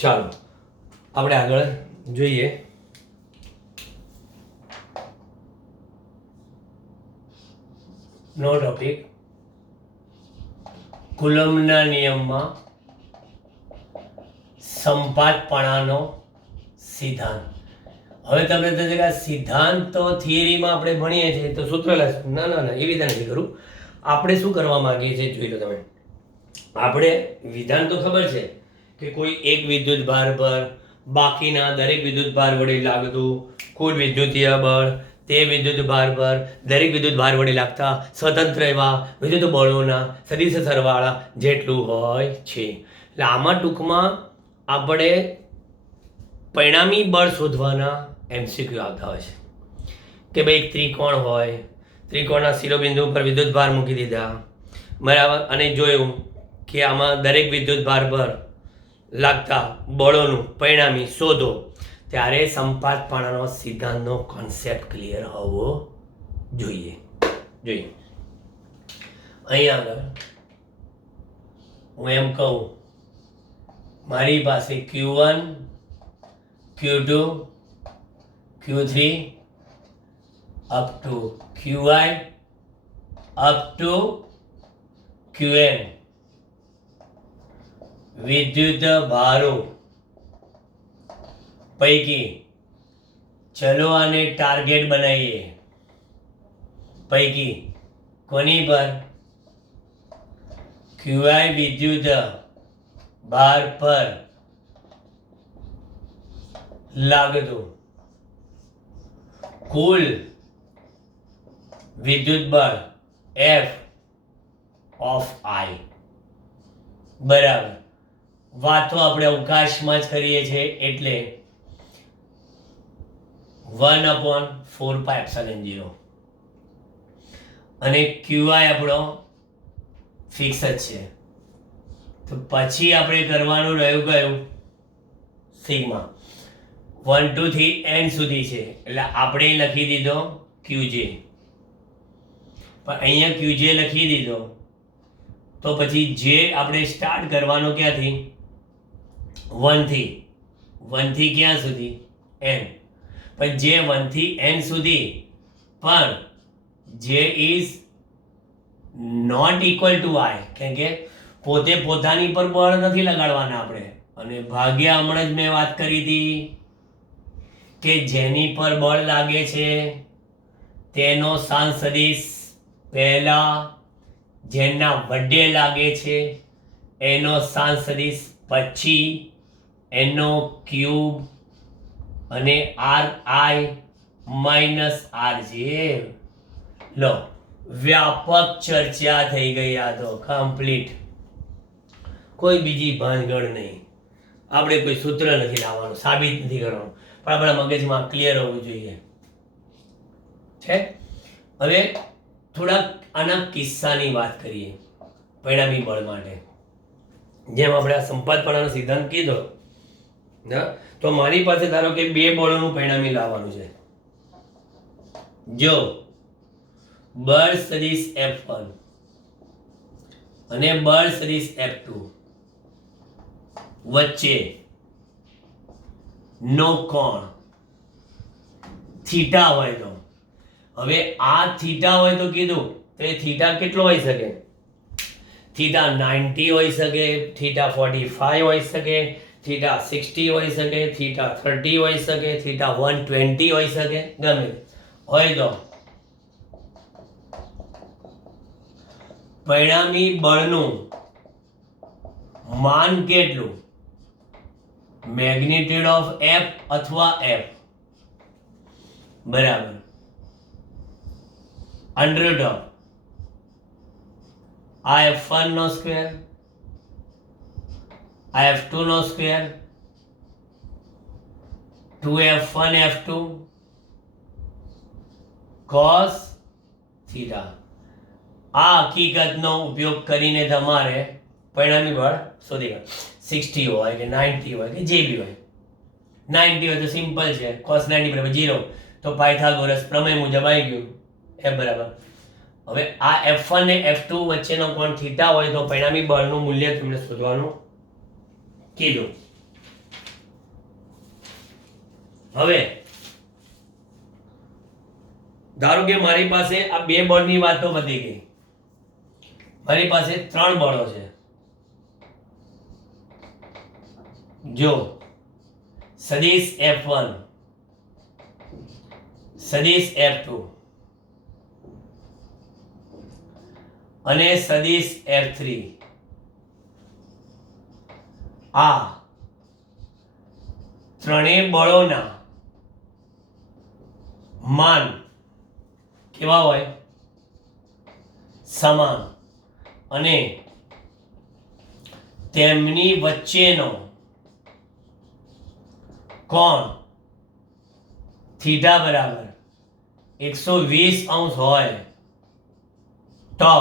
ચાલો આપણે આગળ જોઈએ. નો ટોપિક કુલમ્બના નિયમમાં સંપાતપણાનો સિદ્ધાંત. હવે તમને થશે કે આ સિદ્ધાંત તો થિયરીમાં આપણે ભણીએ છીએ તો સૂત્ર લખશું. ના ના ના, એવી રીતે નથી કરું. આપણે શું કરવા માંગીએ છીએ જોઈ લો તમે. આપણે વિધાન તો ખબર છે કે કોઈ એક વિદ્યુત ભાર પર બાકીના દરેક વિદ્યુત ભાર વડે લાગતું કુલ વિદ્યુતીય બળ તે વિદ્યુત ભાર પર દરેક વિદ્યુત ભાર વડે લાગતા સ્વતંત્ર એવા વિદ્યુત બળોના સદિશ સરવાળા જેટલું હોય છે. એટલે આમાં ટૂંકમાં આપણે પરિણામી બળ શોધવાના એમસીક્યુ આવતા હોય છે કે ભાઈ એક ત્રિકોણ હોય, ત્રિકોણના શિરોબિંદુ પર વિદ્યુત ભાર મૂકી દીધા, બરાબર, અને જોયું કે આમાં દરેક વિદ્યુત ભાર પર લાગતા બળોનું પરિણામી શોધો, ત્યારે સંપાતપણાનો સિદ્ધાંતનો કોન્સેપ્ટ ક્લિયર હોવો જોઈએ. અહીંયા આગળ હું એમ કહું, મારી પાસે Q1 Q2 Q3 up to Qi up to Qn વિદ્યુત ભારો પૈકી ચલો આને ટાર્ગેટ બનાવીએ. પૈકી કોની પર? Qi વિદ્યુત ભાર પર લાગતું કુલ વિદ્યુત બળ F of I બરાબર. વાતો આપણે અવકાશમાં જ કરીએ છીએ એટલે 1/4πε0 અને Qi આપણો ફિક્સ જ છે. તો પછી આપણે કરવાનું રહ્યું કયું? સિગ્મા 1 2 થી n સુધી છે એટલે આપણે લખી દીધો Qj. પણ અહીંયા Qj લખી દીધો તો પછી જે આપણે સ્ટાર્ટ કરવાનો ક્યાંથી? 1 થી ક્યાં સુધી? n. પણ જે 1 થી n સુધી પણ જે is not equal to I, કેમ કે પોતે પોતાની પર બળ નથી લગાડવાના આપણે. અને ભાગ્યા હમણાં જ મેં વાત કરી હતી કે જેની પર બળ લાગે છે તેનો સાંજ સદિશ પહેલા, જેના વડે લાગે છે એનો સાંજ સદિશ પછી, એનો ક્યુબ અને Ri માઇનસ Rj. લો, વ્યાપક ચર્ચા થઈ ગઈ. આ તો કમ્પ્લીટ, કોઈ બીજી ભાંગળ નહીં. આપણે કોઈ સૂત્ર નથી લાવવાનું, સાબિત નથી કરવાનું, પણ આપણા મગજમાં ક્લિયર હોવું જોઈએ છે. હવે થોડાક આના કિસ્સાની વાત કરીએ પરિણામી બળ માટે. જેમ આપણે આ સંપાતપણાનો સિદ્ધાંત કીધો ને, તો મારી પાસે ધારો કે બે બળોનું પરિણામી લાવવાનું છે. જો બળ સદિશ F1 અને બળ સદિશ F2 વચ્ચે નો કોણ થીટા હોય તો, હવે આ થીટા હોય તો કીધું તો એ થીટા કેટલો હોઈ શકે? થીટા 90 હોઈ શકે, થીટા 45 હોઈ શકે, થીટા 60 હોઈ શકે, થીટા 30 હોઈ શકે, થીટા 120 હોઈ શકે. ગમે હોય તો પરિણામી બળનું માન કેટલું? મેગ્નિટ્યુડ ઓફ F અથવા F બરાબર અંડરરૂટ ઓફ આ F1 નો સ્ક્વેર, આ F2 નો square, 2F1 F2 cos theta. આ હકીકતનો ઉપયોગ કરીને તમારે પરિણામી બળ શોધી કાઢો. 60 હોય કે 90 હોય કે જે બી હોય. 90 હોય તો સિમ્પલ છે, cos 90 બરાબર 0, તો પાયથાગોરસ પ્રમેય મુજબ આવી ગયું F બરાબર. હવે આ F1 ને F2 વચ્ચેનો કોણ થીટા હોય તો પરિણામી બળનું મૂલ્ય તમને શોધવાનું કીધું. હવે ધારો કે મારી પાસે આ બે બળની વાત તો પતી ગઈ, મારી પાસે 3 બળો છે. જો સદિશ F1, સદિશ F2 અને સદિશ F3, આ ત્રણેય બળોના માન કેવા હોય? સમાન. અને તેમની વચ્ચેનો કોણ થીટા બરાબર 120 અંશ હોય તો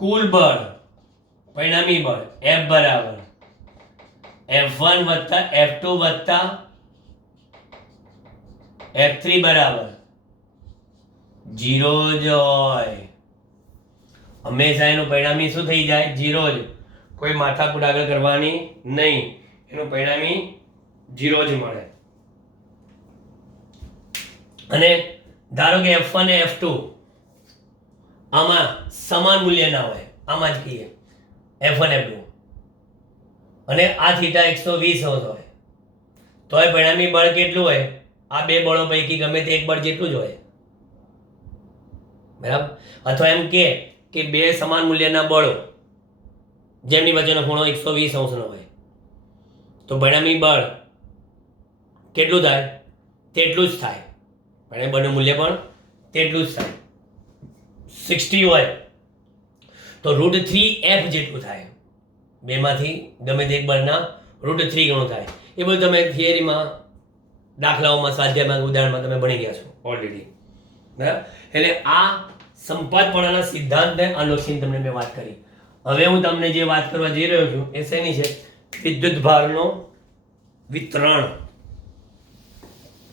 કુલ બળ, પરિણામી બળ F બરાબર F1 વત્તા F2 વત્તા F3 બરાબર 0 જ હોય. હંમેશા એનું પરિણામી શું થઈ જાય? 0 જ. કોઈ માથાકૂટ આગળ કરવાની નહીં, એનું પરિણામી 0 જ મળે. અને ધારો કે F1 અને F2 આમાં સમાન મૂલ્ય ના હોય, આમાં જ કહીએ F1 F2, અને આ થીટા 120 અંશ હોય, તોય પરિણામી બળ કેટલું હોય? આ બે બળો પૈકી ગમે તે એક બળ જેટલું જ હોય, બરાબર. અથવા એમ કે બે સમાન મૂલ્યના બળો જેમની વચ્ચેનો ખૂણો 120 અંશનો હોય, તો પરિણામી બળ કેટલું થાય? તેટલું જ થાય. પરિણામી બળનું મૂલ્ય પણ તેટલું જ થાય. 60 હોય તો √3F જેટલું થાય. બેમાંથી ગમે તે એક બળના √3 ગણું થાય. એ બધું તમે થિયરીમાં, દાખલાઓમાં, સ્વાધ્યાયમાં, ઉદાહરણમાં તમે ભણી ગયા છો ઓલરેડી, બરાબર. એટલે આ સંપાતપણાના સિદ્ધાંતને અનુલક્ષીને તમને મેં વાત કરી. હવે હું તમને જે વાત કરવા જઈ રહ્યો છું એ શેની છે? વિદ્યુત ભારનો વિતરણ.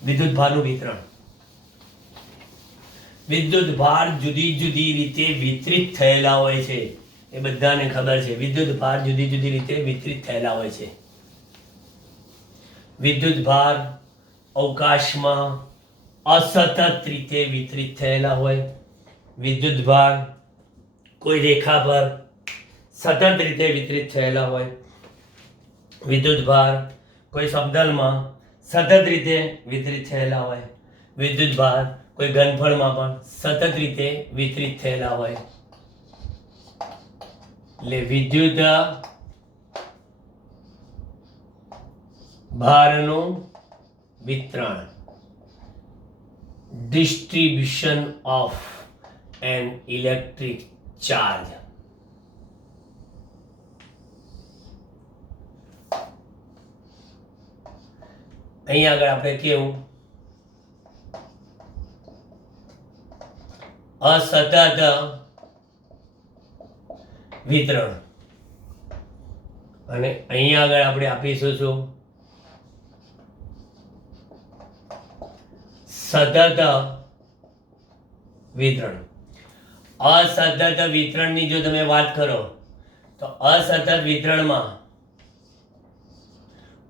વિદ્યુત ભારનું વિતરણ. વિદ્યુત ભાર જુદી જુદી રીતે વિતરિત થયેલા હોય છે, એ બધાને ખબર છે. વિદ્યુત ભાર જુદી જુદી રીતે વિતરિત થયેલા હોય છે. વિદ્યુત ભાર અવકાશમાં અસતત રીતે વિતરિત થયેલા હોય. વિદ્યુત ભાર કોઈ રેખા પર સતત રીતે વિતરિત થયેલા હોય. વિદ્યુત ભાર કોઈ સમતલમાં સતત રીતે વિતરિત થયેલા હોય. વિદ્યુત ભાર કોઈ ઘનફળમાં પણ સતત રીતે વિતરિત થયેલા હોય. એટલે વિદ્યુત ભારનું વિતરણ, distribution of an electric charge. અહીંયા આગળ આપણે કેવું? અસતત વિતરણ. અને અહીંયા આગળ આપણે આપીશું શું? સતત વિતરણ. અસતત વિતરણની જો તમે વાત કરો તો અસતત વિતરણમાં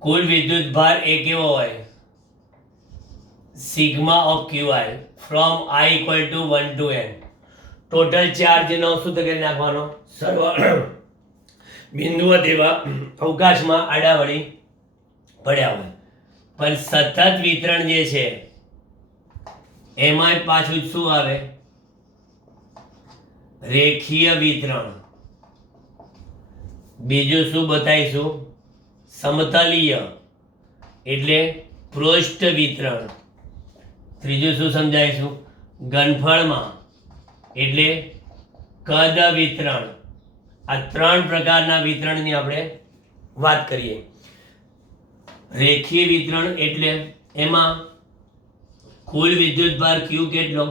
કુલ વિદ્યુત ભાર એ કેવો હોય? Sigma of QI from I equal to 1 to n. Total ચાર્જનો શું કરી નાખવાનો? સરવાળો. બિંદુઓ તેવા અવકાશમાં આડાવળી પડ્યા હોય. પણ સતત વિતરણ જે છે એમાં પાછું શું આવે? રેખીય વિતરણ. બીજું શું બતાવીશું? સમતલીય એટલે પૃષ્ઠ વિતરણ. ત્રીજું શું સમજાવીશું? ઘનફળમાં એટલે કદ વિતરણ. આ 3 પ્રકારના વિતરણની આપણે વાત કરીએ. રેખીય વિતરણ એટલે એમાં કુલ વિદ્યુત ભાર Q કેટલો?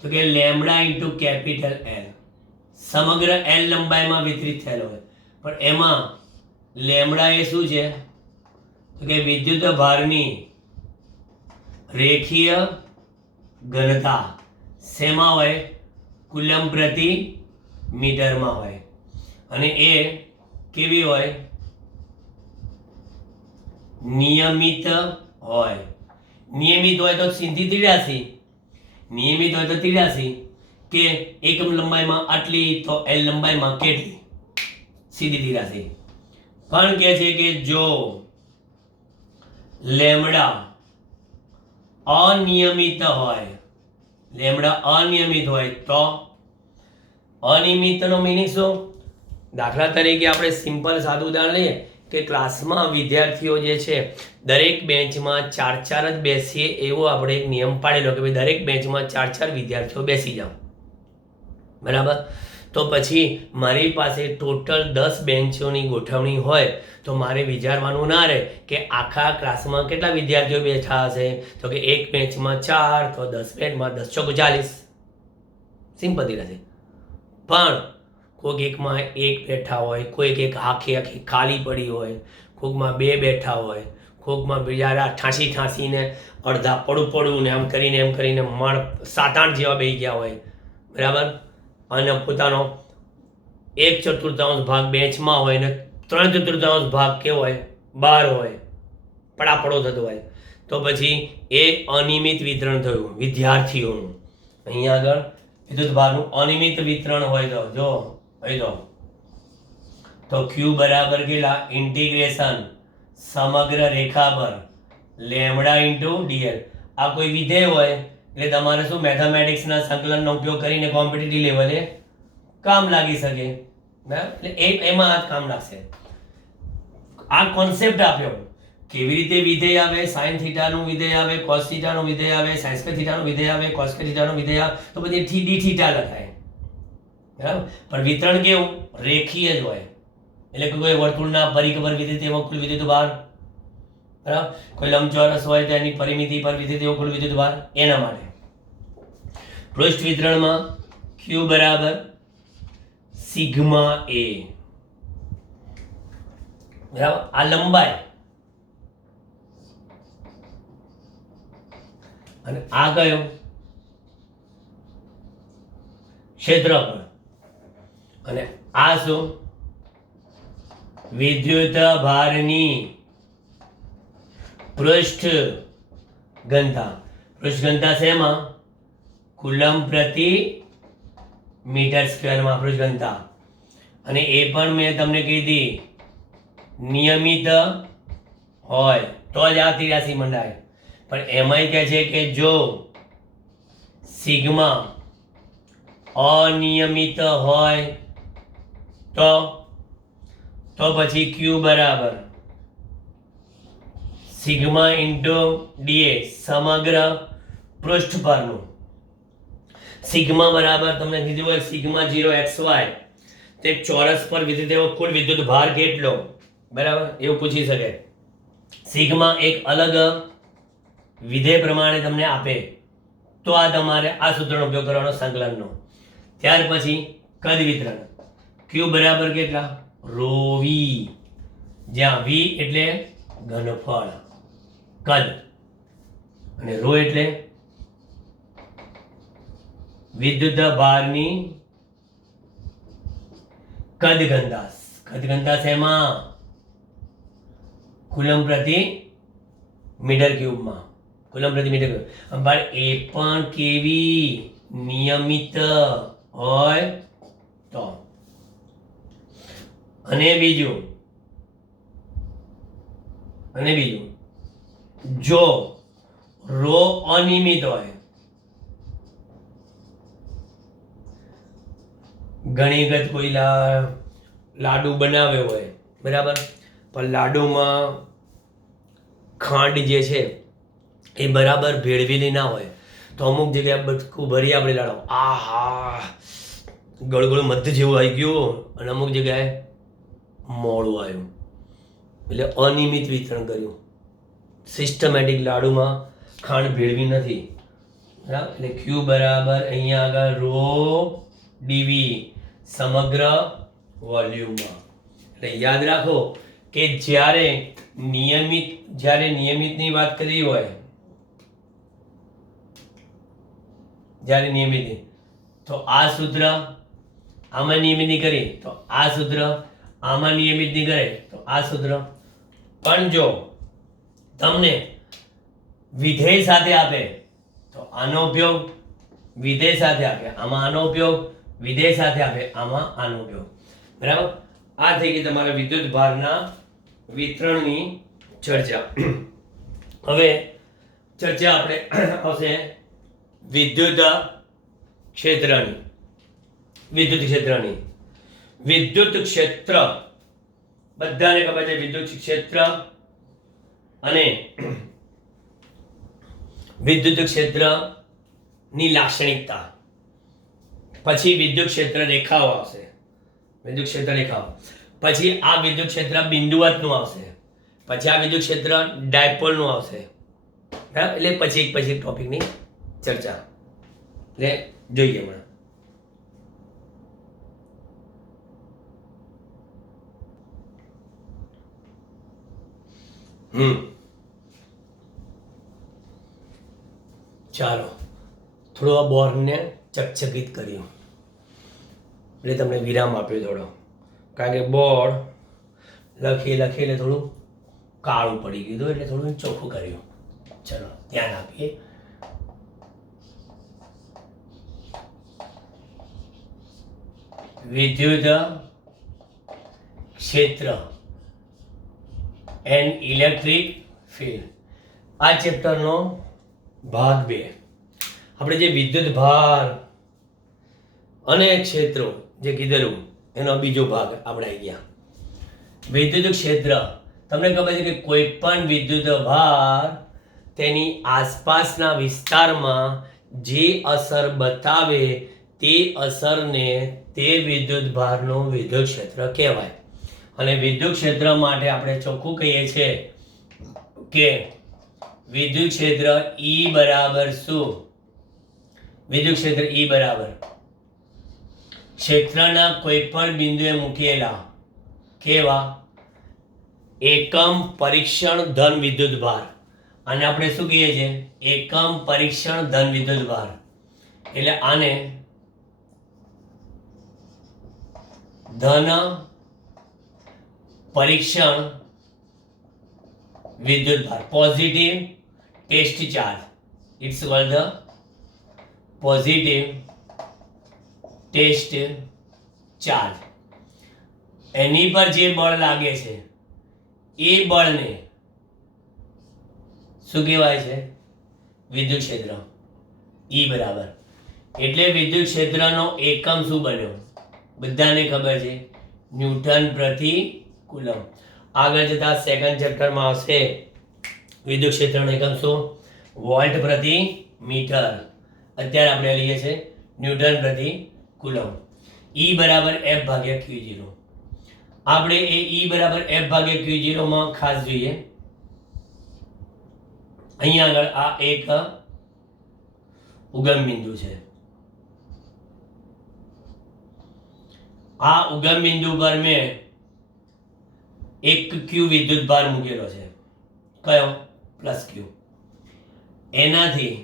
તો કે લેમ્બડા ઇન્ટુ કેપિટલ L. સમગ્ર L લંબાઈમાં વિતરિત થયેલો હોય, પણ એમાં લેમ્બડા એ શું છે? તો કે વિદ્યુત ભારની રેખીય ઘનતા. શેમાં હોય? કુલમ પ્રતિ મીટરમાં હોય. અને એ કેવી હોય? નિયમિત હોય. નિયમિત હોય તો સીધી 83, નિયમિત હોય તો 83 કે એકમ લંબાઈમાં આટલી તો એલ લંબાઈમાં કેટલી, સીધી 83. પણ કહે છે કે જો લેમડા અનિયમિત હોય, લેમડા અનિયમિત હોય તો અનિયમિતનો મિનિંગ શું? દાખલા તરીકે આપણે સિમ્પલ સાદું ઉદાહરણ લઈએ કે ક્લાસમાં વિદ્યાર્થીઓ જે છે દરેક બેન્ચમાં 4 જ બેસીએ એવો આપણે એક નિયમ પાડેલો કે ભાઈ દરેક બેન્ચમાં 4 વિદ્યાર્થીઓ બેસી જાઓ, બરાબર. તો પછી મારી પાસે ટોટલ 10 બેન્ચોની ગોઠવણી હોય તો મારે વિચારવાનું ના રહે કે આખા ક્લાસમાં કેટલા વિદ્યાર્થીઓ બેઠા હશે, તો કે એક બેન્ચમાં 4 તો 10 બેન્ચમાં 10 ચોક 40, સિમ્પલ રહેશે. પણ કોઈક એકમાં એક બેઠા હોય, કોઈક એક આખી ખાલી પડી હોય, કોઈકમાં 2 બેઠા હોય, કોઈકમાં બીજા ઠાંસીને અડધા પડું ને એમ કરીને મણ 7-8 જેવા બેસી ગયા હોય, બરાબર. અને પોતાનો 1/4 ભાગ બેન્ચમાં હોય ને 3/4 ભાગ કેવો હોય બહાર હોય, પડાપડો થતો હોય, તો પછી એ અનિયમિત વિતરણ થયું વિદ્યાર્થીઓનું. અહીંયા આગળ વિદ્યુત ભારનું અનિયમિત વિતરણ હોય તો જો અહીં તો ક્યુ બરાબર કેટલા ઇન્ટિગ્રેશન સમગ્ર રેખા પર લેમડા ઇન્ટુ ડીએલ. આ કોઈ વિધેય હોય એટલે તમારે શું મેથેમેટિક્સના સંકલનનો ઉપયોગ કરીને કોમ્પિટિટિવ લેવલે કામ લાગી શકે, બરાબર. એટલે એમાં આ કામ લાગશે. આ કોન્સેપ્ટ આપ્યો કેવી રીતે વિધેય આવે, સાઇન થીટાનું વિધેય આવે, કોસ થીટાનું વિધેય આવે, સાઇન સ્ક્વેર થીટાનું વિધેય આવે, કોસ સ્ક્વેર થીટાનું વિધેય આવે, તો પછી ડી થીટા લખાય, બરાબર. પણ વિતરણ કેવું રેખીય જ હોય, એટલે કે કોઈ વર્તુળના પરિઘ પર વિધેય તેવો કુલ વિદ્યુત ભાર, બરાબર. કોઈ લંબચોરસ હોય તો એની પરિમિતિ પર વિધેય તેવો કુલ વિદ્યુત ભાર. એના માટે પૃષ્ઠ વિતરણમાં ક્યુ બરાબર સિગ્મા એ, બરાબર. આ લંબાઈ અને આ કયો ક્ષેત્રફળ, અને આ શું વિદ્યુત ભારની પૃષ્ઠ ઘનતા. પૃષ્ઠ ઘનતા શેમાં? કુલમ પ્રતિ મીટર સ્ક્વેરમાં પૃષ્ઠ ઘનતા. અને એ પણ મેં તમને કીધી નિયમિત હોય તો જ આ 83 મંડાય. પણ એમાંય કહે છે કે જો સિગ્મા અનિયમિત હોય તો પછી ક્યુ બરાબર સિગ્મા ઇન્ટુ ડીએ સમગ્ર પૃષ્ઠ પરનું. સિગ્મા બરાબર તમને કીધું હોય સિગ્મા 0xy તે ચોરસ પર વિદ્યુત એવો કુલ વિદ્યુત ભાર કેટલો, બરાબર, એવું પૂછી શકે. સિગ્મા એક અલગ વિધેય પ્રમાણે તમને આપે તો આ તમારે આ સૂત્રનો ઉપયોગ કરવાનો સંકલનનો. ત્યાર પછી કદ વિતરણ. ક્યુ બરાબર કેટલા રો વી, જ્યાં વી એટલે ઘનફળ કદ અને રો એટલે વિદ્યુત ભારની કદ ઘનતા. કદ ઘનતા શેમાં? કુલમ પ્રતિ મીટર ક્યુબમાં, કુલમ પ્રતિ મીટર ક્યુબ. પણ એ પણ કેવી નિયમિત હોય તો. અને બીજું જો રો અનિયમિત હોય, ઘણી વખત કોઈ લાડુ બનાવ્યો હોય, બરાબર, પણ લાડુમાં ખાંડ જે છે એ બરાબર ભેળવેલી ના હોય તો અમુક જગ્યાએ બટકું ભરી આપણે લાડો આહા ગળગળ મધ જેવું આવી ગયું અને અમુક જગ્યાએ મોડું આવ્યું, એટલે અનિયમિત વિતરણ કર્યું. સિસ્ટમેટિક લાડુમાં ખાંડ ભેળવી નથી, બરાબર. એટલે ક્યુ બરાબર અહીંયા આગળ રો ડીવી સમગ્ર વોલ્યુમમાં. એટલે યાદ રાખો કે જ્યારે નિયમિતની વાત કરી હોય, જ્યારે નિયમિત તો આ સૂત્ર આમાં નિયમિત ની કરી તો આ સૂત્ર, આમાં નિયમિત ની કરે તો આ સૂત્ર. પણ જો તમને વિધેય સાથે આપે તો આનો ઉપયોગ, વિધેય સાથે આપે આમાં આનો ઉપયોગ, વિધેય સાથે આપે આમાં આનો ઉપયોગ. બરાબર. આ થઈ ગઈ તમારા વિદ્યુત ભારના વિતરણની ચર્ચા. હવે ચર્ચા આપણે આવશે વિદ્યુત ક્ષેત્રની. વિદ્યુત ક્ષેત્રની. વિદ્યુત ક્ષેત્ર બધાને ખબર છે. વિદ્યુત ક્ષેત્ર અને વિદ્યુત ક્ષેત્રની લાક્ષણિકતા. પછી વિદ્યુત ક્ષેત્ર રેખાઓ આવશે. વિદ્યુત ક્ષેત્ર રેખાઓ. પછી આ વિદ્યુત ક્ષેત્ર બિંદુવતનું આવશે. પછી આ વિદ્યુત ક્ષેત્ર ડાયપોલનું આવશે. બરાબર. એટલે પછી એક ટોપિકની ચર્ચા. એટલે જોઈએ હમણાં. ચાલો થોડો આ બોર્ડને ચકચકિત કર્યું એટલે તમને વિરામ આપ્યો થોડો, કારણ કે બોર્ડ લખી એટલે થોડું કાળું પડી ગયું એટલે થોડું ચોખ્ખું કર્યું. ચલો ધ્યાન આપીએ. વિદ્યુત ક્ષેત્ર એન્ડ ઇલેક્ટ્રિક ફિલ્ડ. આ ચેપ્ટરનો ભાગ 2. આપણે જે વિદ્યુત ભાર અને ક્ષેત્રો જે કીધેલું એનો બીજો ભાગ આપણે આવી ગયા. વિદ્યુત ક્ષેત્ર તમને ખબર છે કે કોઈ પણ વિદ્યુત ભાર તેની આસપાસના વિસ્તારમાં જે અસર બતાવે તે અસરને તે વિદ્યુત ભારનો વિદ્યુત ક્ષેત્ર કહેવાય. અને વિદ્યુત ક્ષેત્ર માટે આપણે ચોખ્ખું કહીએ છીએ કે વિદ્યુત ક્ષેત્ર E બરાબર શું? વિદ્યુત ક્ષેત્ર E બરાબર ક્ષેત્રના કોઈ પણ બિંદુએ મૂકેલા કેવા એકમ પરીક્ષણ ધન વિદ્યુત ભાર. આને આપણે શું કહીએ છીએ? એકમ પરીક્ષણ ધન વિદ્યુત ભાર. એટલે આને ધન પરીક્ષણ વિદ્યુત ભાર, positive test charge. It's called the positive test charge. એની પર જે બળ લાગે છે એ બળને શું કહેવાય છે? વિદ્યુત ક્ષેત્ર. E બરાબર. એટલે વિદ્યુત ક્ષેત્રનો એકમ શું બન્યો? બધાને ખબર છે, ન્યૂટન પ્રતિ કુલમ. આગળ જતા સેકન્ડ ચેપ્ટરમાં આવશે વિદ્યુત ક્ષેત્રનો એકમ શું? વોલ્ટ પ્રતિ મીટર. અત્યારે આપણે લઈએ છીએ ન્યૂટન પ્રતિ કુલમ. E બરાબર F ભાગ્યા Q0. આપણે એ E બરાબર F ભાગ્યા Q0 માં ખાસ જોઈએ. અહીંયા આગળ આ એક ઉગમ બિંદુ છે. આ ઉગમ બિંદુ પર મેં એક Q વિદ્યુત ભાર મૂકેલો છે. કયો? Plus Q. એનાથી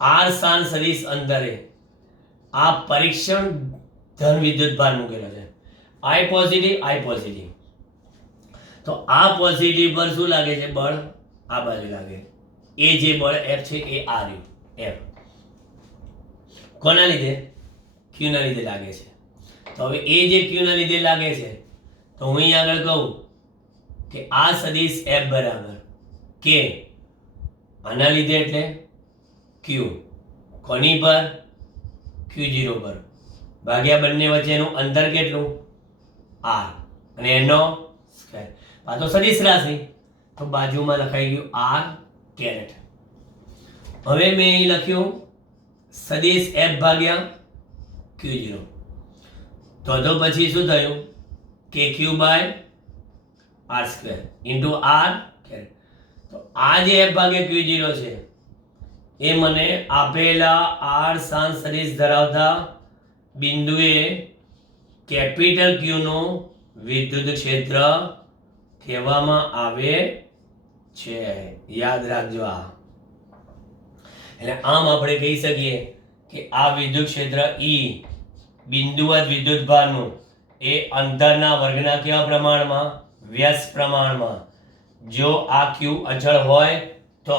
R સ્થાન સદિશ અંતરે આ પરીક્ષણ ધન વિદ્યુત ભાર મૂકેલો છે. I positive, I positive. તો આ પોઝિટિવ પર શું લાગે છે? બળ આ બાજુ લાગે. એ જે બળ F છે એ આ રહ્યું F. કોના લીધે? Q ના લીધે લાગે છે. તો હવે એ જે Q ના લીધે લાગે છે તો હું અહીં આગળ કહું કે આ સદિશ F બરાબર કે આના લીધે એટલે Q. કોની પર? Q0 પર. ભાગ્યા બંને વચ્ચેનું અંતર કેટલું? R. અને એનો સ્ક્વેર. આ તો સદિશ રાશિ તો બાજુમાં લખાઈ ગયું R કેરેટ. હવે મેં અહીં લખ્યું સદિશ F ભાગ્યા Q0. તો પછી શું થયું? KQ by R square into R caret. તો આ જે F ભાગ્યા Q0 છે એ મને આપેલા R સ્થાન સદિશ ધરાવતા બિંદુએ કેપિટલ Q નું વિદ્યુત ક્ષેત્ર કહેવામાં આવે છે. યાદ રાખજો આ. એટલે આમ આપણે કહી શકીએ કે આ વિદ્યુત ક્ષેત્ર E બિંદુવત વિદ્યુત ભારનું એ અંતરના વર્ગના કેવા પ્રમાણમાં? વ્યસ્ત પ્રમાણમાં. જો આ ક્યુ અચળ હોય તો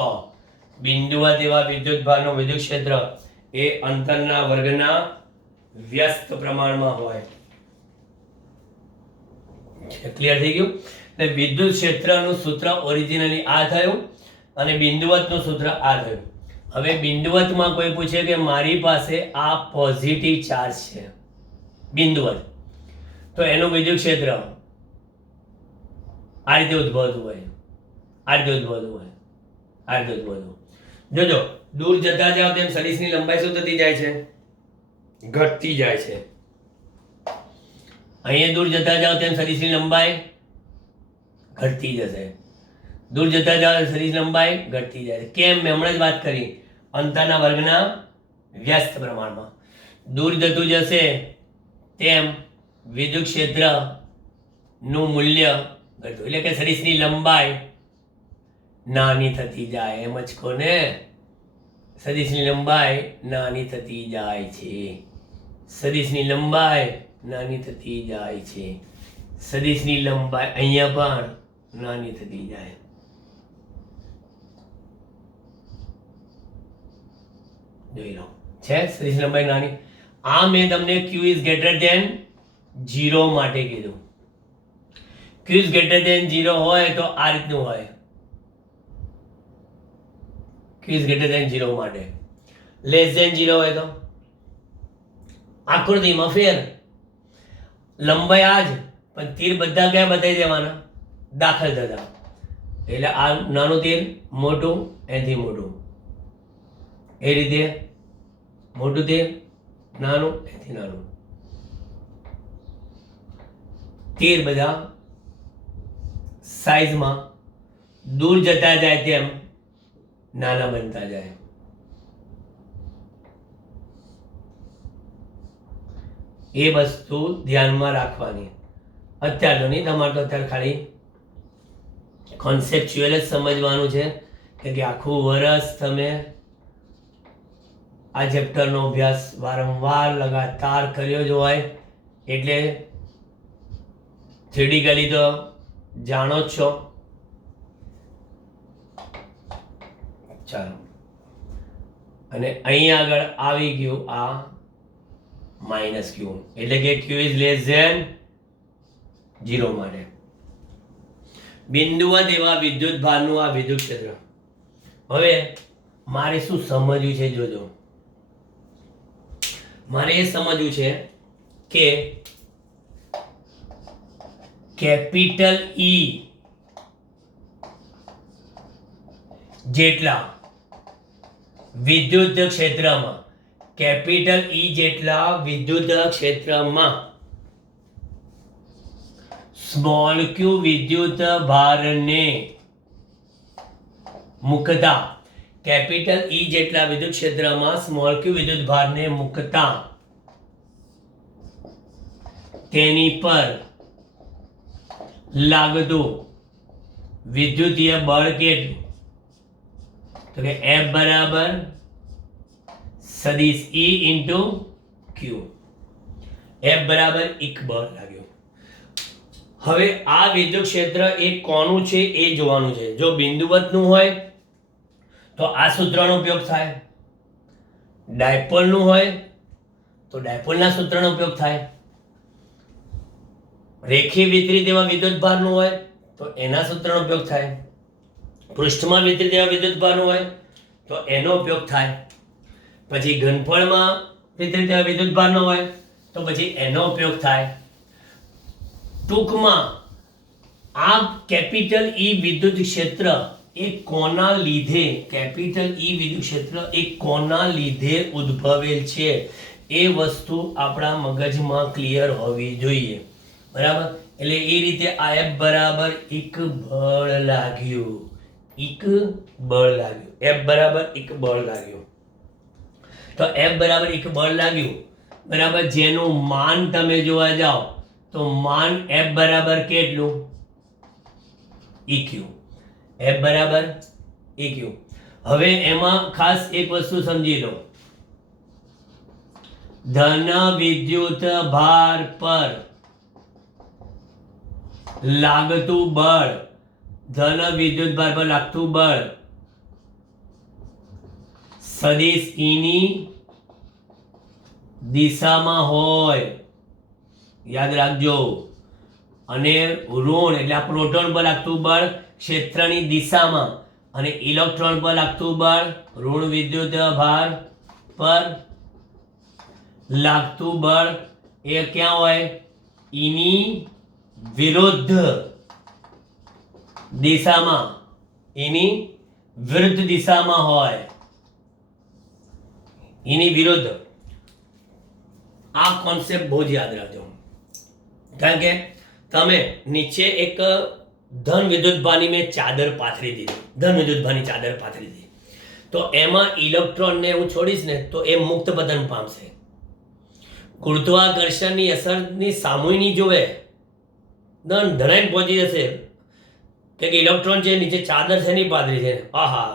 બિંદુવત એવા વિદ્યુતભારનું વિદ્યુત ક્ષેત્ર એ અંતરના વર્ગના વ્યસ્ત પ્રમાણમાં હોય. ક્લિયર થઈ ગયું? એટલે વિદ્યુત ક્ષેત્રનું સૂત્ર ઓરિજિનલી આ થયું અને બિંદુવતનું સૂત્ર આ થયું. હવે બિંદુવતમાં કોઈ પૂછે કે મારી પાસે આ પોઝિટિવ ચાર્જ છે બિંદુવત, તો એનું વિદ્યુત ક્ષેત્ર આ રીતે ઉદ્ભવતું હોય, આ રીતે ઉદ્ભવતું હોય, આ રીતે ઉદ્ભવતું. જોજો દૂર જતા જાવ તેમ સદિશની લંબાઈ શું થતી જાય છે? ઘટતી જાય છે. અહીંયા દૂર જતા જાવ તેમ સદિશની લંબાઈ ઘટતી જશે. દૂર જતા જાવ સદિશ લંબાઈ ઘટતી જાય છે. કેમ? મેં હમણાં જ વાત કરી, અંતરના વર્ગના વ્યસ્ત પ્રમાણમાં. દૂર જતું જશે તેમ વિદ્યુત ક્ષેત્રનું મૂલ્ય ઘટતું, એટલે કે સદિશની લંબાઈ નાની થતી જાય. એમ જ કોને? સદિશની લંબાઈ નાની થતી જાય છે. સદિશની લંબાઈ નાની થતી જાય છે. સદિશની લંબાઈ અહીંયા પણ નાની થતી જાય. જોઈ લો છે સદિશ લંબાઈ નાની. આ મેં તમને q ઇઝ ગ્રેટર ધેન 0 માટે કીધું. q ઇઝ ગ્રેટર ધેન 0 હોય તો આ રીતનું હોય. q ઇઝ ગ્રેટર ધેન 0 માટે. લેસ ધેન 0 હોય તો આકૃતિમાં ફેર. લંબાઈ આ જ, પણ તીર બધા ક્યાં બતાવી દેવાના? દાખલ થતા. એટલે આ નાનું તીર મોટું, એથી મોટું, એ રીતે મોટું તીર નાનું, એથી નાનું. તીર બધા સાઈઝમાં દૂર જતા જાય તેમ નાના બનતા જાય. એ વસ્તુ ધ્યાનમાં રાખવાની. અત્યાર તો નહીં, તમારે તો અત્યારે ખાલી કોન્સેપ્ચ્યુઅલ જ સમજવાનું છે કે આખું વર્ષ તમે આ ચેપ્ટરનો અભ્યાસ વારંવાર લગાતાર કર્યો જ હોય એટલે થિયરિટિકલી તો જાણો જ છો. ચાલો, અને અહીં આગળ આવી ગયું આ માઇનસ ક્યુ, એટલે કે ક્યુ ઇઝ લેસ ધેન 0 માટે. બિંદુવત એવા વિદ્યુત ભારનું આ વિદ્યુત ક્ષેત્ર. હવે મારે શું સમજવું છે? જોજો, મારે એ સમજવું છે કે કેપિટલ E જેટલા વિદ્યુત ક્ષેત્રમાં, કેપિટલ E જેટલા વિદ્યુત ક્ષેત્રમાં સ્મોલ ક્યુ વિદ્યુત ભારને મુકતા, કેપિટલ E જેટલા વિદ્યુત ક્ષેત્રમાં સ્મોલ ક્યુ વિદ્યુત ભારને મુકતા તેની પર લાગતું વિદ્યુતીય બળ કેટલું? તો કે F બરાબર સદિશ E ઇન્ટુ Q. F બરાબર એક બળ લાગ્યું. હવે આ વિદ્યુત ક્ષેત્ર એ કોનું છે એ જોવાનું છે. જો બિંદુવતનું હોય તો આ સૂત્રનો ઉપયોગ થાય. ડાયપોલનું હોય તો ડાયપોલના સૂત્રનો ઉપયોગ થાય. રેખીય વિતરિત એવા વિદ્યુતભારનું હોય તો એના સૂત્રનો ઉપયોગ થાય. પૃષ્ઠમાં વિતરિત એવા વિદ્યુતભારનું હોય તો એનો ઉપયોગ થાય. પછી ઘનફળમાં વિતરિત એવા વિદ્યુતભારનો હોય તો પછી એનો ઉપયોગ થાય. ટૂંકમાં આ કેપિટલ E વિદ્યુત ક્ષેત્ર એ કોના લીધે, કેપિટલ E વિદ્યુત ક્ષેત્ર એ કોના લીધે ઉદ્ભવેલ છે એ વસ્તુ આપણા મગજમાં ક્લિયર હોવી જોઈએ. બરાબર? એટલે એ રીતે આ F બરાબર એક બળ લાગ્યું. એક બળ લાગ્યું. F બરાબર એક બળ લાગ્યું. તો F બરાબર એક બળ લાગ્યું, બરાબર, જેનું માન તમે જોવા જાઓ તો માન F બરાબર કેટલું? EQ. F બરાબર EQ. હવે એમાં ખાસ એક વસ્તુ સમજી લો. ધન વિદ્યુત ભાર પર લાગતું બળ ધન વિદ્યુતભાર પર લાગતું બળ સદિશ ઈની દિશામાં હોય, યાદ રાખજો. અને ઋણ એટલે આ પ્રોટોન પર લાગતું બળ ક્ષેત્રની દિશામાં, અને ઇલેક્ટ્રોન પર લાગતું બળ ઋણ વિદ્યુત ભાર પર લાગતું બળ એ ક્યાં હોય? ઈની વિરુદ્ધ દિશામાં, એની વિરુદ્ધ દિશામાં હોય, એની વિરુદ્ધ. આ કોન્સેપ્ટ બહુ જ યાદ રાખજો, કારણ કે તમે નીચે એક ધન વિદ્યુતભારની મેં ચાદર પાથરી દીધી, ધન વિદ્યુતભારની ચાદર પાથરી દીધી, તો એમાં ઇલેક્ટ્રોનને હું છોડીશ ને તો એ મુક્ત પતન પામશે. ગુરુત્વાકર્ષણની અસરની સામૂહિક જોવે ધનાઈને પહોંચી જશે કે ઇલેક્ટ્રોન છે નીચે ચાદર છે નહીં પાથરી છે, આહા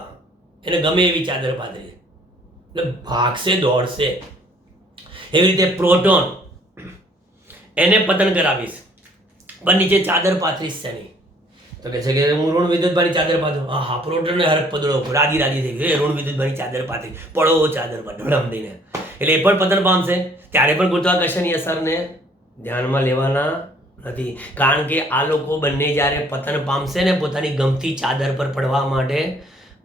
એને ગમે એવી ચાદર પાથરી એટલે ભાગશે દોડશે. એવી રીતે પ્રોટોન એને પતન કરાવીશ પણ નીચે ચાદર પાથરીશ છે નહીં, તો કહે છે કે હું ઋણ વિદ્યુતભારની ચાદર પાથરું, આહા પ્રોટોનને હરક પદળો રાજી રાજી થઈ ગઈ, ઋણ વિદ્યુતભારની ચાદર પાથરી પડો ચાદર પર ઢળમ દઈને, એટલે એ પણ પતન પામશે. ત્યારે પણ ગુરુત્વાકર્ષણની અસરને ધ્યાનમાં લેવાના નથી, કારણ કે આ લોકો બંને જ્યારે પતન પામશે ને પોતાની ગમતી ચાદર પર પડવા માટે,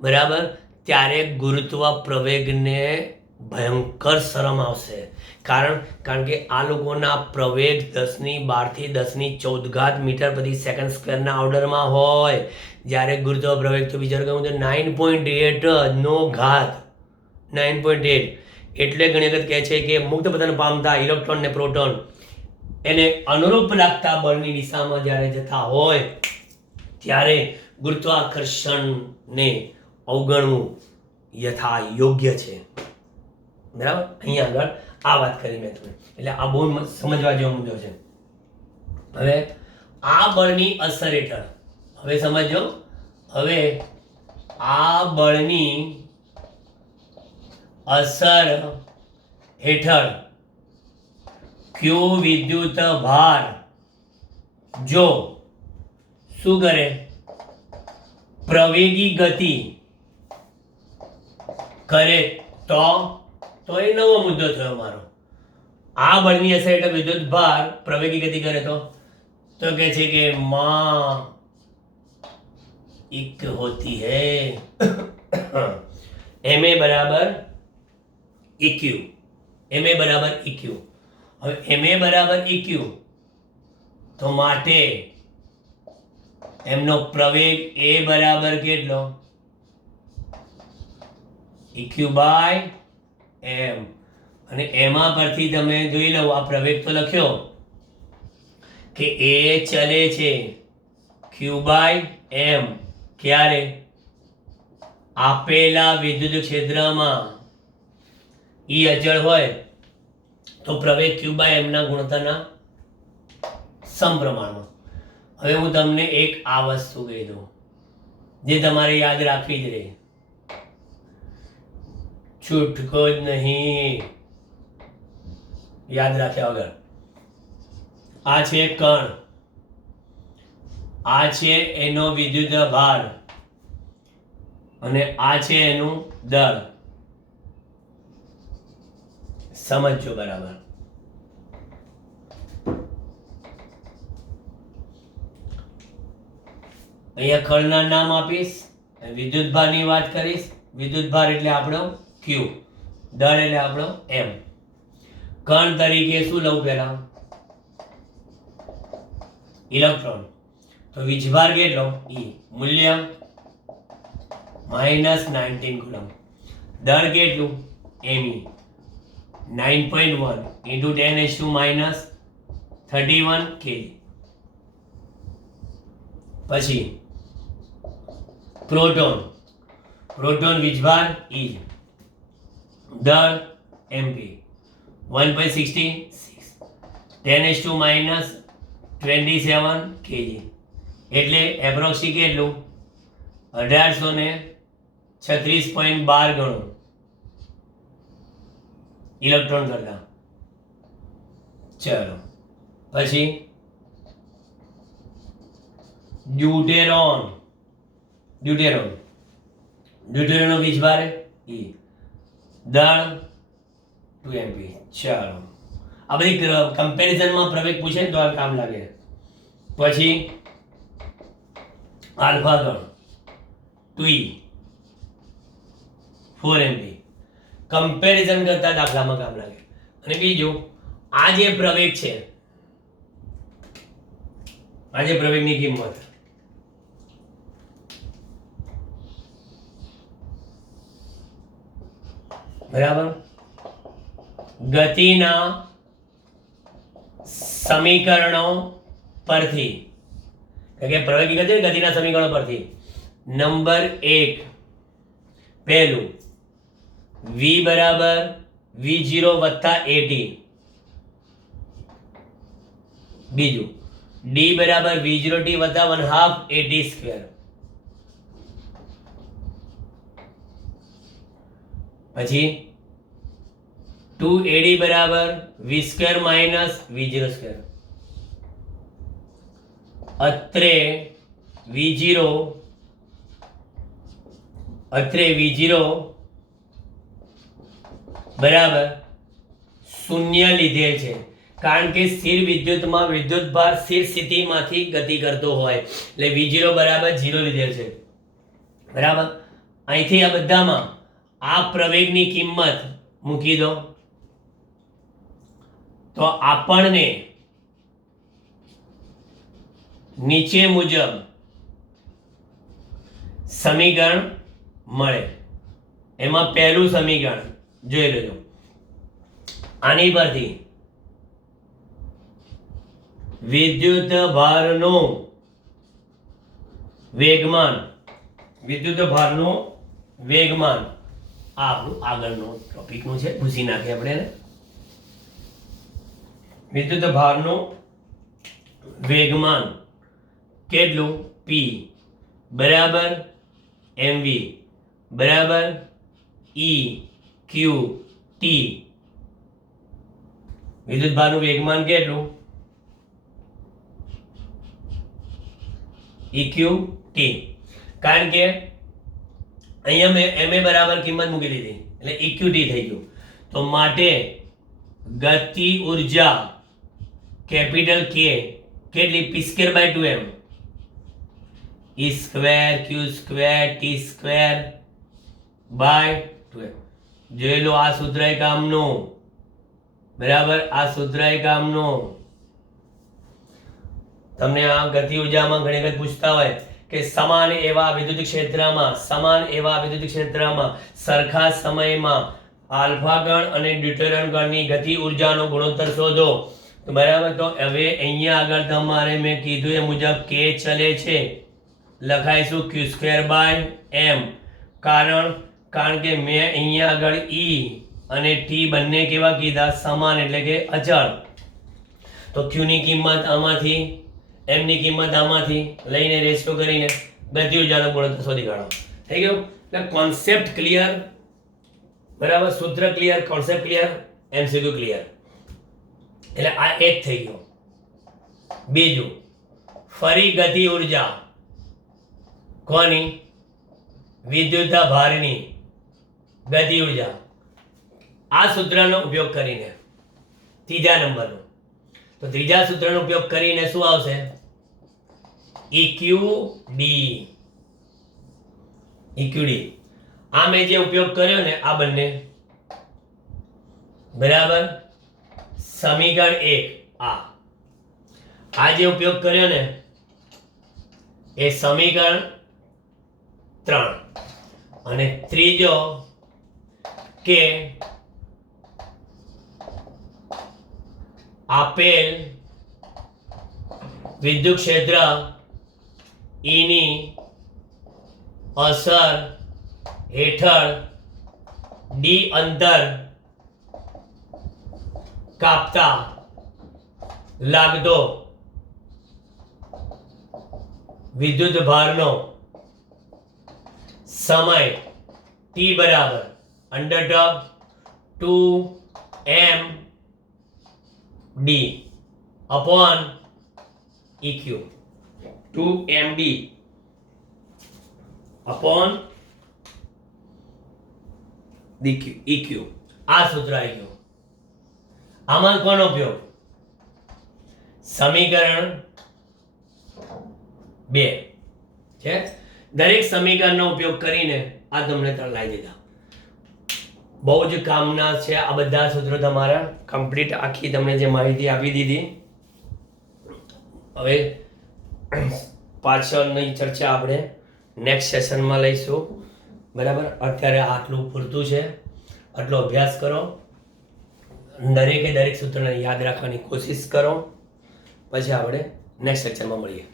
બરાબર, ત્યારે ગુરુત્વ પ્રવેગને ભયંકર શરમ આવશે. કારણ કે આ લોકોના પ્રવેગ 10⁻12થી 10⁻14 મીટર પ્રતિ સેકન્ડ સ્ક્વેરના ઓર્ડરમાં હોય, જ્યારે ગુરુત્વ પ્રવેગ તો વિચાર કરું તો 9.8 નો ઘાત 9.8. એટલે ઘણી વખત કહે છે કે મુક્ત પતન પામતા ઇલેક્ટ્રોન ને પ્રોટોન એને અનુરૂપ લાગતા બળની દિશામાં જ્યારે જતા હોય ત્યારે ગુરુત્વાકર્ષણને અવગણવું યથા યોગ્ય છે. બરાબર, અહીંયા આગળ આ વાત કરી મેં તમને, એટલે આ બહુ સમજવા જેવો મુદ્દો છે. હવે આ બળની અસર હેઠળ, હવે સમજો, હવે આ બળની અસર હેઠળ ક્યુ વિદ્યુત ભાર જો શું કરે? પ્રવેગી ગતિ કરે તો એ નવો મુદ્દો થયો મારો. આ બળની અસર હેઠળ વિદ્યુત ભાર પ્રવેગી ગતિ કરે તો કહે છે કે માં એક હોતી હૈ MA બરાબર EQ. MA બરાબર EQ. હવે MA બરાબર EQ તો માટે એમનો પ્રવેગ A બરાબર કેટલો? EQ by M. અને એમાં પરથી તમે જોઈ લો, આ પ્રવેગ તો લખ્યો કે A ચલે છે Q બાય M. ક્યારે? આપેલા વિદ્યુત ક્ષેત્રમાં E અચળ હોય તો પ્રવેગ Q બાય M ના ગુણોત્તરના સમપ્રમાણમાં. હવે હું તમને એક આ વસ્તુ કહી દઉં જે તમારે યાદ રાખવી જ રહી, છૂટકો જ નહીં, યાદ રાખ્યા વગર. આ છે કણ, આ છે એનો વિદ્યુત ભાર અને આ છે એનું દળ. સમજજો બરાબર. અહીંયા કણના નામ આપીશ, વિદ્યુતભારની વાત કરીશ. વિદ્યુતભાર એટલે આપણો Q, દળ એટલે આપણો M. કણ તરીકે શું લઉં પહેલા? ઇલેક્ટ્રોન. તો વીજભાર કેટલો? E. મૂલ્ય -19 કુલમ. દળ કેટલું? Me 9.1 into 10⁻⁻31 kg. પછી પ્રોટોન વીજભાર E, દળ MP 1.66 10⁻27 kg. એટલે એપ્રોક્સી કેટલું? 1836.12 ગણું ઇલેક્ટ્રોન કરતા. ચલો પછી ડ્યુટેરોન ડ્યુટેરોન. ડ્યુટેરોનનો વીજ ભાર E. દળ 2 mp. ચાલો, આ બધી કમ્પેરિઝનમાં પ્રવેગ પૂછે ને તો આ કામ લાગે. પછી આલ્ફા ગણ 2E 4 mp. કમ્પેરિઝન કરતા દાખલામાં કામ લાગે. અને બીજું, આ જે પ્રવેગ છે, આ જે પ્રવેગની કિંમત બરાબર ગતિના સમીકરણો પરથી, કે પ્રવેગી ગતિ ગતિના સમીકરણો પરથી નંબર 1 પહેલું v બરાબર v0 વત્તા at, બીજું d બરાબર v0t વત્તા 1/2 at સ્ક્વેર, પછી 2ad બરાબર v square minus v0 square, અત્રે v0 બરાબર શૂન્ય લીધેલ છે, કારણ કે સ્થિર વિદ્યુતમાં વિદ્યુત ભાર સ્થિર સ્થિતિમાંથી ગતિ કરતો હોય એટલે v0 બરાબર 0 લીધેલ છે. બરાબર, અહીંથી આ બધામાં આ પ્રવેગની કિંમત મૂકી દો તો આપણને નીચે મુજબ સમીકરણ મળે. એમાં પહેલું સમીકરણ જોઈ લેજો. આની પરથી વિદ્યુત ભારનું વેગમાન આ આપણું આગળનો ટોપિકનું છે, ભૂસી નાખીએ આપણે એને. વિદ્યુત ભારનું વેગમાન કેટલું? P બરાબર mv બરાબર E q t. વિદ્યુત ભારનું વેગમાન કેટલું? eq t. કારણ કે અહીંયા મેં ma બરાબર કિંમત મૂકી દીધી એટલે eq t થઈ ગયું. તો માટે ગતિ ઉર્જા કેપિટલ K કેટલી? p square by 2m e square q square t square by 2m. જોઈ લો, આ સૂત્ર એ કામનું. બરાબર, આ સૂત્ર એ કામનું. તમને આ ગતિ ઉર્જામાં ઘણી વખત પૂછતા હોય કે સમાન એવા વિદ્યુત ક્ષેત્રમાં સરખા સમયમાં આલ્ફા ગણ અને ડ્યુટેરોન ગણની ગતિ ઉર્જાનો ગુણોત્તર શોધો. બરાબર, તો હવે અહીંયા આગળ તમારે મેં કીધું એ મુજબ k ચલે છે, લખાઈશું q સ્ક્વેર બાય m. કારણ કે મેં અહીંયા આગળ e અને t બંને કેવા કીધા? સમાન, એટલે કે અચળ. તો q ની કિંમત આમાંથી, m ની કિંમત આમાંથી લઈને રેશિયો કરીને ગતિ ઉર્જાનો ગુણોત્તર શોધી કાઢો. થઈ ગયું? એટલે કોન્સેપ્ટ ક્લિયર. બરાબર, સૂત્ર clear, concept clear, MCQ clear. એટલે આ એક થઈ ગયો. બીજું, ફરી ગતિ ઉર્જા કોની? વિદ્યુત ભારની ગતિ ઉર્જા. આ સૂત્રનો ઉપયોગ કરીને ત્રીજા નંબરનો, તો ત્રીજા સૂત્રનો ઉપયોગ કરીને શું આવશે? EQD. આ મેં જે ઉપયોગ કર્યો ને આ બંને, બરાબર, સમીકરણ 1 આ જે ઉપયોગ કર્યો ને એ સમીકરણ 3, અને ત્રીજો કે આપેલ વિદ્યુત ક્ષેત્ર E ની અસર હેઠળ D અંતર કાપતા લાગતો વિદ્યુત ભારનો સમય t બરાબર √2md upon eq. 2md upon EQ. આ સૂત્ર આવી ગયું. આમાં કોનો ઉપયોગ? સમીકરણ 2 છે. દરેક સમીકરણનો ઉપયોગ કરીને આ તમને ત્રણ લાવી દીધા. બહુ જ કામના છે આ બધા સૂત્રો તમારા. કમ્પ્લીટ આખી તમને જે માહિતી આપી દીધી. હવે પાછળની ચર્ચા આપણે નેક્સ્ટ સેશનમાં લઈશું. બરાબર, અત્યારે આટલું પૂરતું છે. આટલો અભ્યાસ કરો, દરેકે દરેક સૂત્રને યાદ રાખવાની કોશિશ કરો. પછી આપણે નેક્સ્ટ લેક્ચરમાં મળીએ.